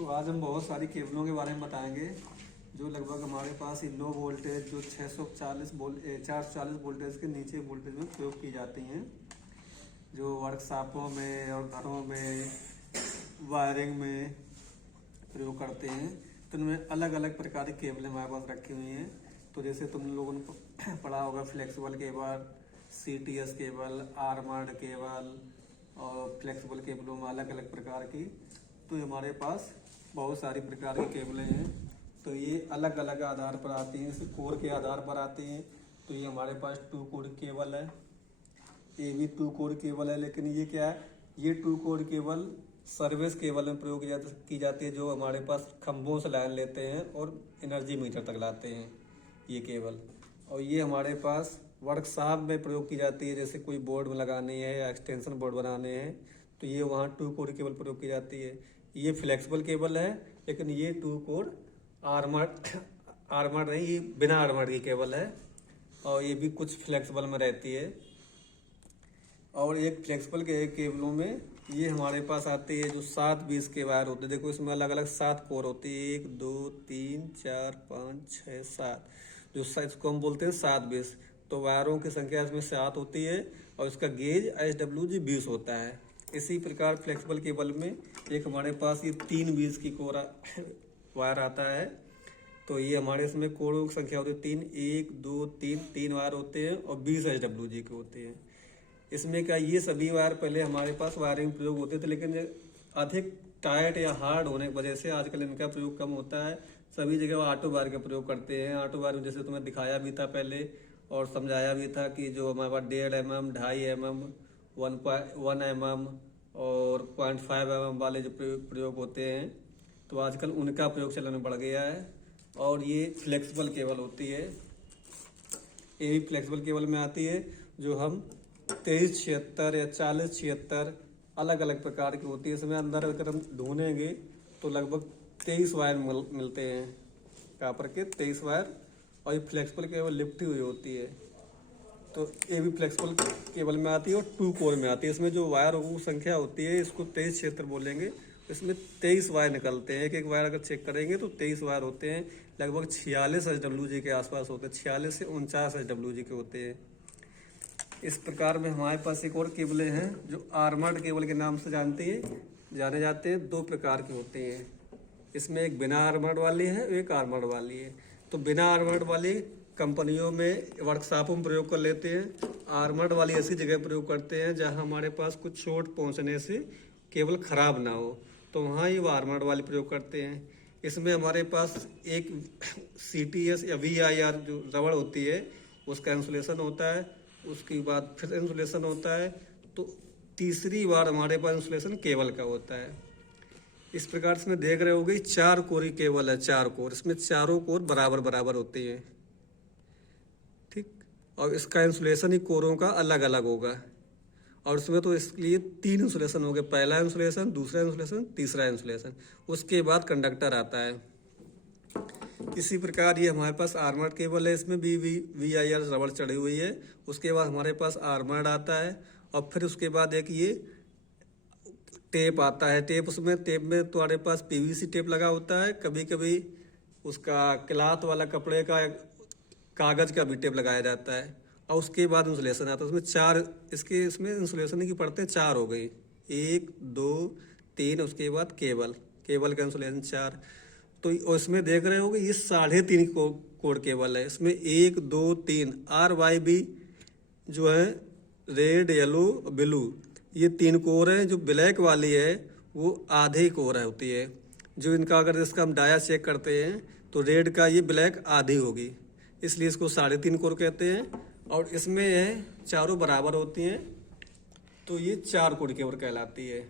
तो आज हम बहुत सारी केबलों के बारे में बताएंगे जो लगभग हमारे पास लो वोल्टेज जो 440 वोल्टेज के नीचे वोल्टेज में प्रयोग की जाती हैं, जो वर्कशॉपों में और घरों में वायरिंग में प्रयोग करते हैं। तो इनमें अलग अलग प्रकार की केबलें हमारे पास रखी हुई हैं। तो जैसे तुम लोगों ने पढ़ा होगा flexible cable, CTS cable, armoured cable और फ्लेक्सिबल केबलों में अलग अलग प्रकार की। तो हमारे पास बहुत सारी प्रकार की केबलें हैं। तो ये अलग अलग आधार पर आती हैं, जैसे कोर के आधार पर आती हैं। तो ये हमारे पास 2 कोर केबल है, ये भी 2 कोर केबल है। लेकिन ये क्या है, ये 2 कोर केबल सर्विस केबल में प्रयोग की जाती है, जो हमारे पास खंभों से लाइन लेते हैं और एनर्जी मीटर तक लाते हैं ये केबल। और ये हमारे पास वर्कशॉप में प्रयोग की जाती है, जैसे कोई बोर्ड में लगानी है या एक्सटेंशन बोर्ड बनाने हैं तो ये वहाँ 2 कोर केबल प्रयोग की जाती है। ये फ्लेक्सिबल केबल है, लेकिन ये 2 कोर आर्मर्ड नहीं, ये बिना आर्मर्ड की केबल है। और ये भी कुछ फ्लेक्सिबल में रहती है। और एक फ्लेक्सिबल के केबलों में ये हमारे पास आती है जो 7-20 के वायर होते हैं। देखो इसमें अलग अलग 7 कोर होती है, 1 2 3 4 5 6 7, जो इसको हम बोलते हैं 7-20। तो वायरों की संख्या इसमें 7 होती है और इसका गेज SWG 20 होता है। इसी प्रकार फ्लेक्सिबल केबल में एक हमारे पास ये 3-20 की कोर वायर आता है। तो ये हमारे इसमें कोरों की संख्या होती है 3, 1 2 3 वायर होते हैं और 20 SWG के होते हैं। इसमें क्या, ये सभी वायर पहले हमारे पास वायरिंग प्रयोग होते थे, लेकिन अधिक टाइट या हार्ड होने की वजह से आजकल इनका प्रयोग कम होता है। सभी जगह ऑटो वायर का प्रयोग करते हैं। ऑटो वायर जैसे तुम्हें दिखाया भी था पहले और समझाया भी था कि जो हमारे पास 1.5 mm, 2.5 mm, 1 mm और 0.5 mm वाले जो प्रयोग होते हैं, तो आजकल उनका प्रयोग चलन बढ़ गया है। और ये फ्लेक्सिबल केबल होती है, ये भी फ्लेक्सिबल केबल में आती है, जो हम 2376 या 4076 अलग अलग प्रकार की होती है। इसमें अंदर अगर हम ढूंढेंगे तो लगभग 23 वायर मिलते हैं, कॉपर के 23 वायर। और ये फ्लेक्सिबल केबल लिपटी हुई होती है। तो ये भी फ्लेक्सिबल केबल में आती है और 2 कोर में आती है। इसमें जो वायर की संख्या होती है, इसको 2376 बोलेंगे। इसमें 23 वायर निकलते हैं, एक एक वायर अगर चेक करेंगे तो 23 वायर होते हैं। लगभग 46 SWG के आसपास होते हैं, 46 से 49 SWG के होते हैं। इस प्रकार में हमारे पास एक और केबलें हैं जो आर्मर्ड केबल के नाम से जाने जाते हैं। 2 प्रकार के होते हैं, इसमें एक बिना आर्मर्ड वाली है, एक आर्मर्ड वाली है। तो बिना आर्मर्ड वाली कंपनियों में वर्कशॉपों में प्रयोग कर लेते हैं। आर्मर्ड वाली ऐसी जगह प्रयोग करते हैं जहां हमारे पास कुछ चोट पहुंचने से केबल खराब ना हो, तो वहाँ ये आर्मर्ड वाली प्रयोग करते हैं। इसमें हमारे पास एक CTS या VIR जो रबड़ होती है उसका इंसुलेशन होता है, उसके बाद फिर इंसुलेशन होता है, तो तीसरी बार हमारे पास इंसुलेशन केबल का होता है। इस प्रकार से देख रहे होगे 4 कोरी केबल है, 4 कोर, इसमें चारों कोर बराबर बराबर होती है, ठीक। और इसका इंसुलेशन ही कोरों का अलग अलग होगा। और उसमें तो इसलिए 3 इंसुलेशन हो गए, पहला इंसुलेशन, दूसरा इंसुलेशन, तीसरा इंसुलेशन, उसके बाद कंडक्टर आता है। इसी प्रकार ये हमारे पास आर्मर्ड केबल है, इसमें भी VIR रबड़ चढ़ी हुई है। उसके बाद हमारे पास आर्मर्ड आता है और फिर उसके बाद एक ये टेप आता है। टेप में तुम्हारे पास PVC टेप लगा होता है, कभी कभी उसका क्लॉथ वाला कपड़े का कागज का भी टेप लगाया जाता है। और उसके बाद इंसुलेशन आता है। उसमें 4 इसमें इंसुलेशन की परतें 4 हो गई, 1 2 3, उसके बाद केबल का इंसुलेशन 4। तो इसमें देख रहे होगे ये 3.5 कोर केबल है। इसमें 1 2 3 RYB जो है रेड, येलो, ब्लू, ये 3 कोर है। जो ब्लैक वाली है वो आधे कोर होती है। जो इनका अगर इसका हम डाया चेक करते हैं तो रेड का ये ब्लैक आधी होगी, इसलिए इसको 3.5 कोर कहते हैं। और इसमें है चारों बराबर होती हैं, तो ये 4 कोर केबल कहलाती है।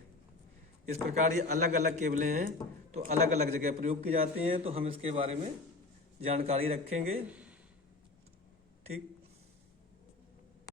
इस प्रकार ये अलग अलग केबलें हैं, तो अलग अलग जगह प्रयोग की जाती हैं। तो हम इसके बारे में जानकारी रखेंगे, ठीक।